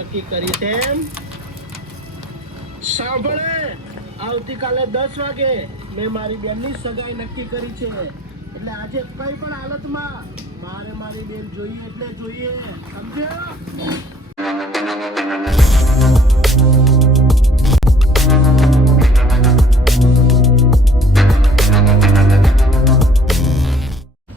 નક્કી કરી તેમ સાંભળે, આવતીકાલે 10 વાગે મેં મારી બેનની સગાઈ નક્કી કરી છે, એટલે આજે કઈ પણ હાલતમાં મારે મારી બેન જોઈએ એટલે જોઈએ, સમજ્યો?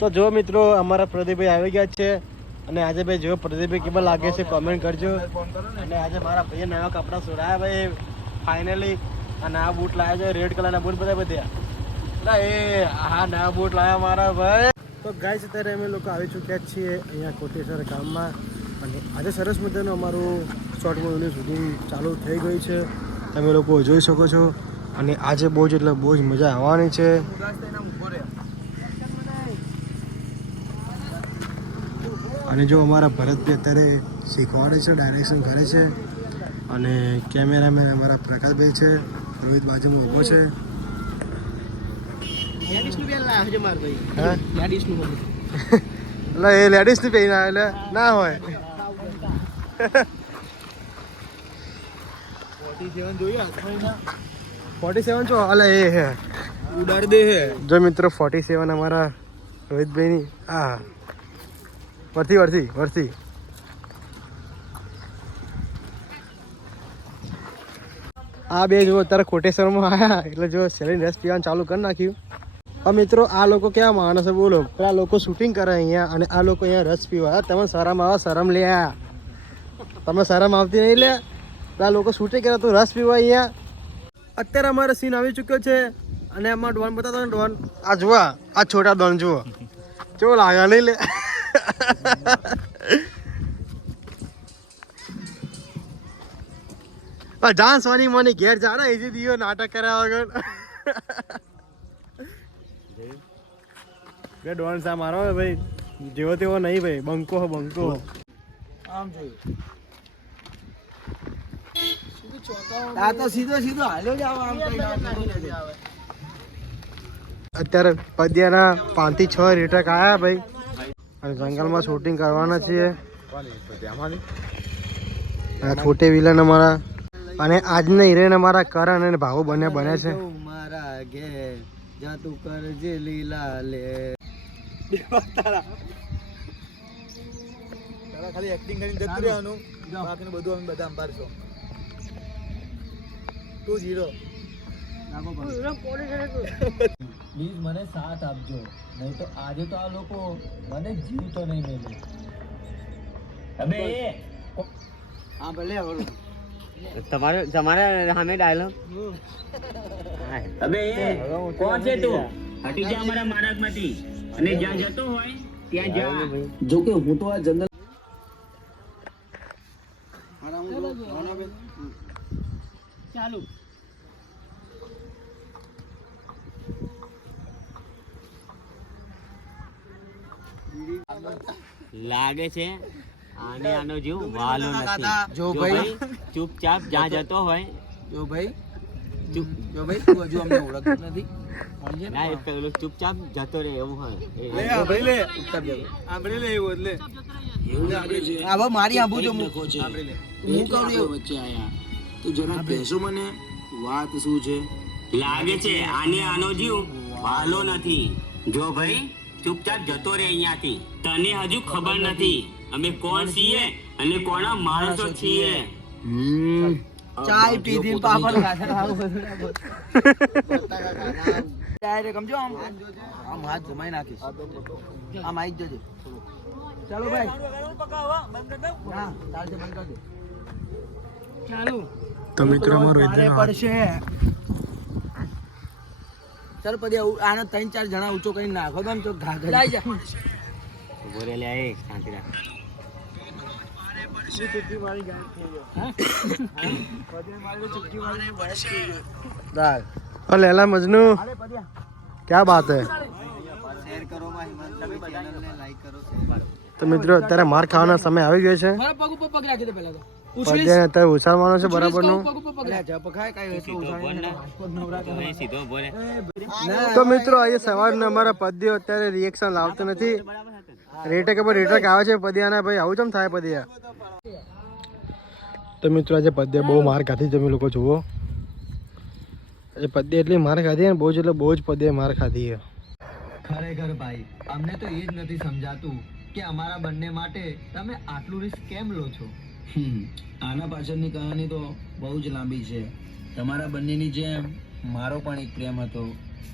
તો જો મિત્રો અમારા પ્રદીપભાઈ આવી ગયા છે અને આજે ભાઈ જો પ્રદીપભાઈ કેવા લાગે છે કોમેન્ટ કરજો. અને આજે મારા ભાઈએ નવા કપડાં સોડાયા ભાઈ ફાઇનલી. અને આ બૂટ લાવ્યા છે રેડ કલરના બૂટ બધા એ હા નવા બૂટ લાવ્યા મારા ભાઈ. તો ગાઈસ અત્યારે અમે લોકો આવી ચૂક્યા છીએ અહીંયા કોટેશ્વર ગામમાં અને આજે સરસ મજાનું અમારું શોર્ટ મૂવીનું શૂટિંગ ચાલુ થઈ ગયું છે, તમે લોકો જોઈ શકો છો. અને આજે બહુ જ એટલે બહુ જ મજા આવવાની છે. અને જો અમારા ભરતભાઈ અત્યારે શીખવાડે છે, ડાયરેક્શન કરે છે. અને કેમેરામેન અમારા પ્રકાશભાઈ છે, રોહિત બાજુમાં ઊભો છે. એટલે એ લેડીઝ ની પહેરી એટલે ના હોય. 47 છો અલે એ હે ઉડાડ દે હે. જો મિત્રો 47 અમારા રોહિતભાઈ ની આ વર્થી આ બે જો અત્યારે કોટેશ્વરમાં આવ્યા એટલે જો સેલિન રસ પીવાનું ચાલુ કરી નાખ્યું. હવે મિત્રો આ લોકો કેવા માણસ છે બોલો, પેલા લોકો શૂટિંગ કરે અહીંયા અને આ લોકો અહીંયા રસ પીવા. તમે શરમ આવે, શરમ લે, તમે શરમ આવતી નહીં લે. પેલા લોકો શૂટિંગ કરે તો રસ પીવા અહીંયા. અત્યારે અમારો સીન આવી ચૂક્યો છે અને આમાં ડોન બતાવતો ને ડોન આ જુઓ, આ છોટા ડોન જુઓ કેવો લાગે નહીં લે. જાન સોની મોની ઘેર જાડે એજી દિયો નાટક કર્યા વગર. બે ડોન સા મારો ભાઈ જેવો તેવો નહીં ભાઈ, બંકો હો બંકો. આમ જોયું આ તો સીધો હાલ્યો જ આમ કઈ. અત્યારે પદ્યાના 5 થી 6 રીટક આયા ભાઈ અને જંગલમાં શૂટિંગ કરવાના છીએ. છોટે વિલન અમારા અને આજના હિરેન અમારા કરણ અને ભાવો બને છે. મારા ઘેર જાતું કરજે લીલા લે. ખાલી એક્ટિંગ કરીને જતું રહેવાનું, બાકીનું બધું અમે બધા અંબારશો. તું જીરો પ્લીઝ મને સાથ આપજો, નહીં તો આજે તો આ લોકો મને જીવતો નહીં મેલે. અબે હા ભલે તમારે સામે ડાયલોગ. અબે કોણ છે તું? હટી જા અમારા માર્ગમાંથી અને જ્યાં જતો હોય ત્યાં જા. જો કે હું તો આ જંગલ ચાલુ લાગે છે આને આનો જીવ વાલો નથી. જો ભાઈ ચૂપચાપ જ્યાં જતો હોય. જો ભાઈ તું હજુ અમને ઓળખતો નથી. ના એ પેલો ચૂપચાપ જતો રહે એવું હોય. એવું લાગે છે. હવે મારી આંબુ જો હું કહું વચ્ચે આયા તો જરા કહેશો મને વાત શું છે? લાગે છે આને આનો જીવ વાલો નથી. જો ભાઈ ચૂપચાપ જતો રહે અહીંયાથી. તને હજુ ખબર નથી અમે કોણ છીએ અને કોના માણસો છીએ. ચાય પીધી પાપડ ડાયરેક્ટ સમજો આમ હાથ જમાઈ નાખીશ. આમ આવી જજે. ચાલો ભાઈ હા ચાલશે, બંધ કરજો. ચાલો તો મિત્રો અમારો પડશે. ચાલ પદી આને 3-4 જણા ઊંચો કરીને નાખો તો તો ઘાઘર લઈ જા. ઉભો રે લે એ શાંતિ રાખ. ચુટકી મારી ગાય થઈ ગયો. હા પદી મારી ચુટકી મારી ગાય થઈ ગયો. દાલ ઓ લેલા મજનુ અરે પદિયા क्या बात है. શેર કરો માં હિમાંશ ચેનલને લાઈક કરો. તો મિત્રો અત્યારે માર ખાવાનો સમય આવી ગયો છે. મારા પગ ઉપર પગ રાખી દે પહેલા તો. અત્યારે ઉછાળવાનો છે બરાબર નું. તો મિત્રો અહીંયા સવારના અમારા પદ્યો અત્યારે રિએક્શન લાવતો નથી. રેટક પર રેટક આવે છે પદિયાના ભાઈ. આવું ચમ થાય પદિયા? તો મિત્રો આજે પદ્ય બહુ માર ખાધી તમે લોકો જુઓ, આજે પદ્ય એટલી માર ખાધી ને બહુ જ એટલે બહુ જ પદ્ય માર ખાધી છે. ખરેખર ભાઈ, અમને તો એ જ નથી સમજાતું કે અમારા બંને માટે તમે આટલું રિસ્ક કેમ લો છો. આના પાછળની કહાની તો બહુ જ લાંબી છે. તમારા બંનેની જેમ મારો પણ એક પ્રેમ હતો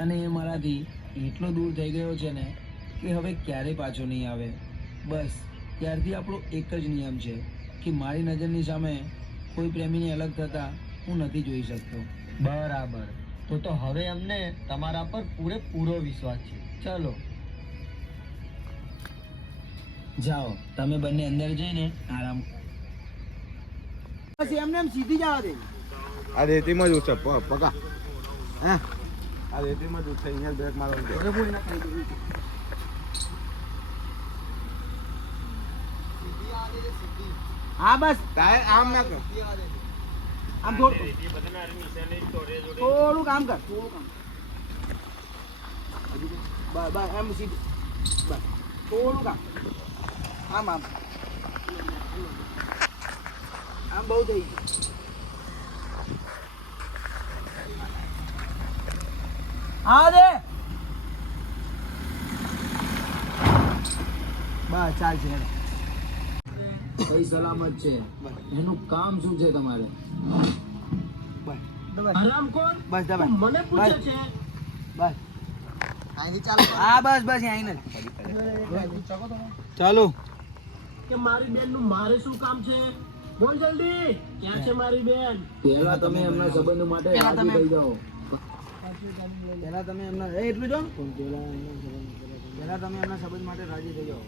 અને એ મારાથી એટલો દૂર થઈ ગયો છે ને કે હવે ક્યારેય પાછો નહીં આવે. બસ ત્યારથી આપણો એક જ નિયમ છે કે મારી નજરની સામે કોઈ પ્રેમીને અલગ થતા હું નથી જોઈ શકતો. બરાબર, તો હવે અમને તમારા પર પૂરેપૂરો વિશ્વાસ છે. ચલો જાઓ, તમે બંને અંદર જઈને આરામ. બસ એમને એમ સીધી જવા દે. આ રેતીમાં જ ઉછે પકા, હે આ રેતીમાં જ ઉછે, અહીંયા બ્રેક મારવાનું છે. હા બસ તારે આમ ના કર, આમ થોડું કામ કર, થોડું કામ. બસ એમ સીધું, બસ થોડું કામ. આમ આમ આમ બહુ થઈ ગયું. હા દે બસ ચાલશે. સહી સલામત છે. એનું કામ શું છે તમારે? આરામ કોણ? બસ દબાઈ. મને પૂછે છે. બસ. અહીંથી ચાલો. હા બસ બસ અહીં જ. ચાલો. કે મારી બેન નું મારે શું કામ છે? બોલ જલ્દી. ક્યાં છે મારી બેન? પહેલા તમે એમના સંબંધ માટે રાજી થઈ જાઓ. પહેલા તમે એમના એટલું જો પહેલા તમે એમના સંબંધ માટે રાજી થઈ જાઓ.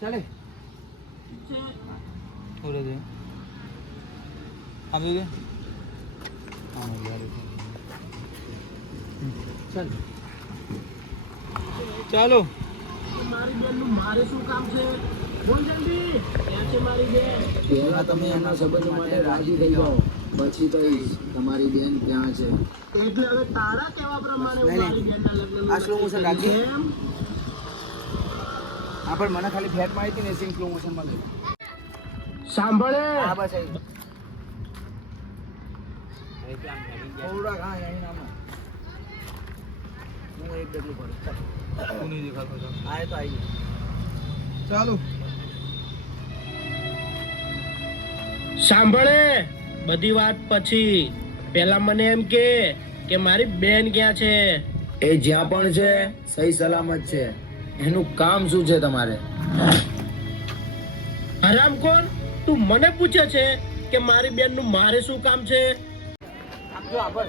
ચાલે ઓરે દે આવી ગયો. ચાલ ચાલો. મારી બેન નું મારે શું કામ છે? બોલ જલ્દી. ક્યાં છે મારી બેન? પહેલા તમે એમના સંબંધ માટે રાજી થઈ જાઓ, પછી કહીશ તમારી બેન ક્યાં છે. એટલે હવે તારા કેવા પ્રમાણે હું મારી બેન ના લગ્ન આ સ્લો મોશન રાખી. હા પણ મને ખાલી ફેટ મારી હતી ને સિંગ સ્લો મોશન માં લઈ. સાંભળે. હા બસ આવી થોડા હા અહીં નામ હું એક ડગલું પડે. ચાલ નહીં દેખાતો. હા એ તો આવી ગયો. ચાલો. સાંભળે. બધી વાત પછી પેલા મને એમ કે મારી બેન ક્યાં છે? એ જ્યાં પણ છે સહી સલામત છે. એનું કામ શું છે તમારે? હરામ કોણ? તું મને પૂછે છે કે મારી બેન નું મારે શું કામ છે? જો આબર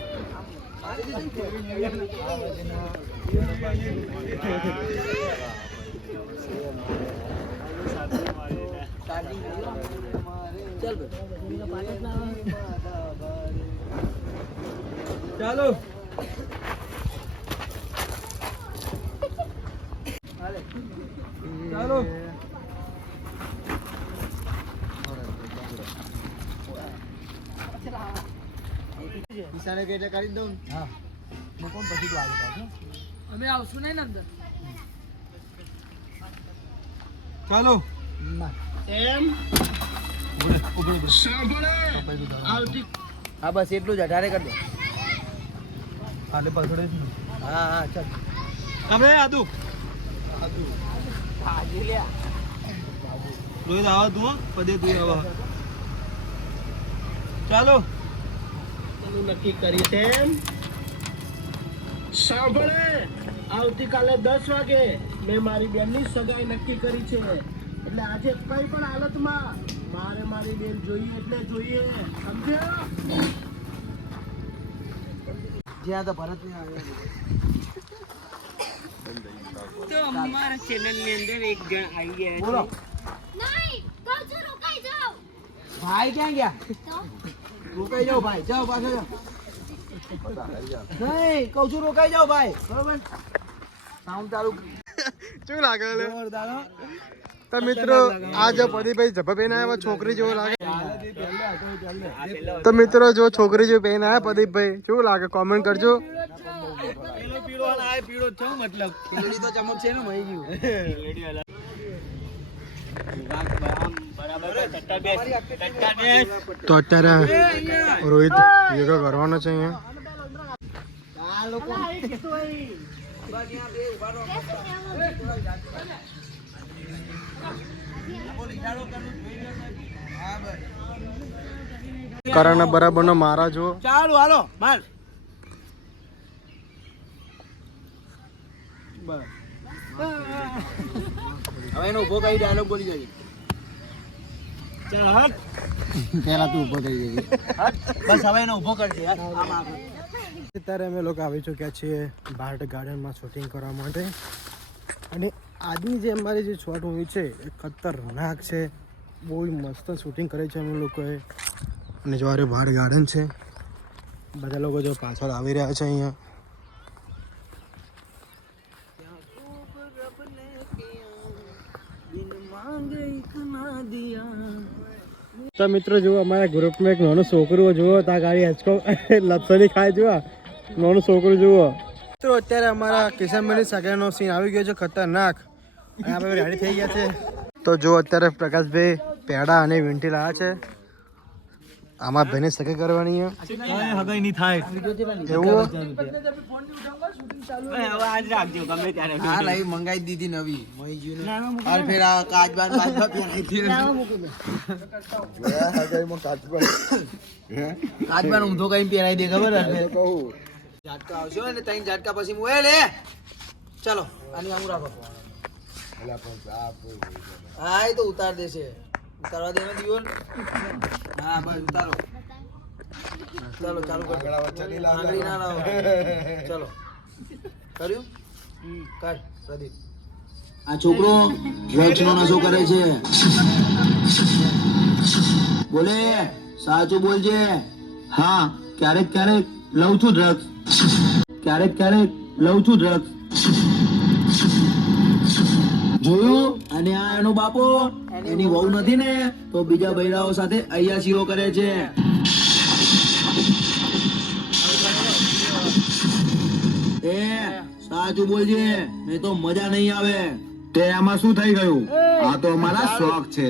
ચાલો. ચાલો. નિશાને કે એટલે કરી દઉં. હા હું કોણ પછી તો આવી જાઉં. અમે આવશું નહીં ને અંદર. ચાલો. એમ સાંભળે. આવતી હા બસ એટલું જ 18 કરી દો. આલે પાછળ હા હા ચાલ. તમે આદુ ભાજી લે રોજ આવા તું પદે તું આવા. ચાલો. નક્કી કરી તેમ. સાંભળે. આવતીકાલે 10 વાગે મેં મારી બેનની સગાઈ નક્કી કરી છે. એટલે આજે કઈ પણ હાલતમાં મારે મારી બેન જોઈએ એટલે જોઈએ. સમજ્યો? જ્યાં તો ભરત ને તો અમારા ચેનલ ની અંદર એક જણ આવી ગયા બોલો. નહીં કહું છું રોકાઈ જાઓ. ભાઈ ક્યાં ગયા? રોકાઈ જાઓ ભાઈ. જાઓ પાછો જાઓ. નહીં કહું છું રોકાઈ જાઓ ભાઈ. બરોબર સાઉન્ડ ચાલુ. શું લાગે જોરદાર હો. તો મિત્રો આ જો પ્રદીપભાઈ જભા પહેરીને આવ્યા છોકરી જેવો લાગે. તો મિત્રો જો છોકરી જેવું પહેરીને આવ્યા પ્રદીપભાઈ શું લાગે કોમેન્ટ કરજો. પીળો પીળો છે મતલબ પીળી તો ચમક છે ને મહી ગયું. તો અત્યારે રોહિત યોગા કરવાનો છે અહીંયા. કરણ બરાબર નો મારા જો ચાલો હાલો માર હવે એનો ઉભો કરી ડાયલોગ બોલી જાય. ચાલ હટ પહેલા તું ઉભો થઈ જજે. બસ હવે એને ઊભો કરજે યાર અત્યારે અમે લોકો આવી ચૂક્યા છીએ બાર્ટ ગાર્ડનમાં શૂટિંગ કરવા માટે. અને આજની જે અમારી જે શોર્ટ મૂવી છે એ ખતરનાક છે. બહુ મસ્ત શૂટિંગ કરે છે અમે લોકોએ. અને જો આ બાર્ટ ગાર્ડન છે, બધા લોકો જો પાછળ આવી રહ્યા છે અહીંયા. તો મિત્રો જુઓ અમારા ગ્રુપમાં એક નાનો છોકરો જુઓ ત્યાં ગાડી હેચકો લપસણી ખાય જુઓ નાનું છોકરું જુઓ. મિત્રો અત્યારે અમારા કિશનભાઈની સગાઈનો સીન આવી ગયો છે ખતરનાક. અને આપણે રેડી થઈ ગયા છે. તો જો અત્યારે પ્રકાશભાઈ પેડા અને વીંટી લાવ્યા છે. આમાં ભાઈને સગાઈ કરવાની છે. હગાઈ નહીં થાય એવું આ લાવી મંગાઈ દીધી નવી મહીજીને. હાલ ફેર આ કાચબાન પહેરાઈ દીધી. કાચબાન ઊંધો કઈ પહેરાઈ દે ખબર હે ઝાટકા આવશે ને ત્રણ ઝાટકા પછી હું લે ચાલો આની આમ રાખો. હા એ તો ઉતાર દેશે. ઉતારવા દેવાનો દીવોન. હા બસ ઉતારો. ચાલો ચાલુ કરો. આંગળી ના લાવો. ચાલો કર્યું કર પ્રદીપ. આ છોકરો ડ્રગ્સ નો નશો કરે છે. બોલે સાચું બોલજે. હા ક્યારેક ક્યારેક લઉં છું ડ્રગ્સ. ક્યારેક ક્યારેક લઉં છું ડ્રગ્સ. જોયું? અને આ એનો બાપો એની વહુ નથી ને તો બીજા બૈરાઓ સાથે અય્યાશીઓ કરે છે. એ સાચું બોલજે નહીં તો મજા નહીં આવે. તે આમાં શું થઈ ગયું? આ તો અમારા શોખ છે.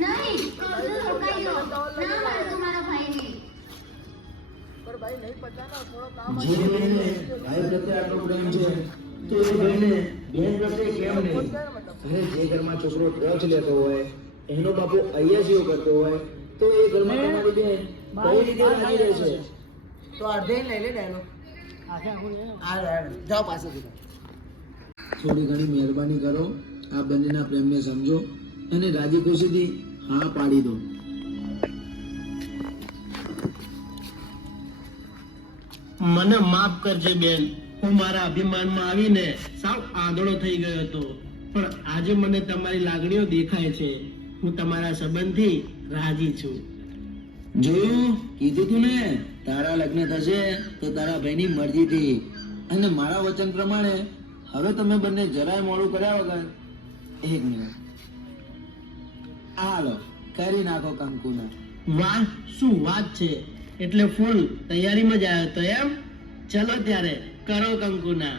નહીં કહું છું રોકાઈ જાઓ ના મારો તમારા ભાઈને જે બેનને ભાઈ પ્રત્યે આટલો પ્રેમ છે તો એ ભાઈને બેન પ્રત્યે કેમ નહીં? અરે જે ઘરમાં છોકરો ડ્રગ્સ લેતો હોય એનો બાપો અય્યાશીઓ કરતો હોય તો એ ઘરમાં તમારી બેન કઈ રીતે રાજી રહેશે? તો અડધે લઈ લે ડાયલોગ. જાઓ પાછળ. થોડી ઘણી મહેરબાની કરો. આ બંનેના પ્રેમને સમજો અને રાજી ખુશીથી હા પાડી દો. મને માફ કરજે બેન, હું મારા અભિમાનમાં આવીને સાવ આંધળો થઈ ગયો હતો. પણ આજે મને તમારી લાગણીઓ દેખાય છે. હું તમારા સંબંધથી રાજી છું. જોયું? કીધું તું ને તારા લગ્ન થશે તો તારા ભાઈની મરજીથી અને મારા વચન પ્રમાણે. હવે તમે બંને જરાય મોડું કર્યા વગર એક મિનિટ હાલો કરી નાખો કંકુના. વાહ શું વાત છે! એટલે ફૂલ તૈયારીમાં જ આવ્યો તો એમ? ચલો ત્યારે કરો કંકુના.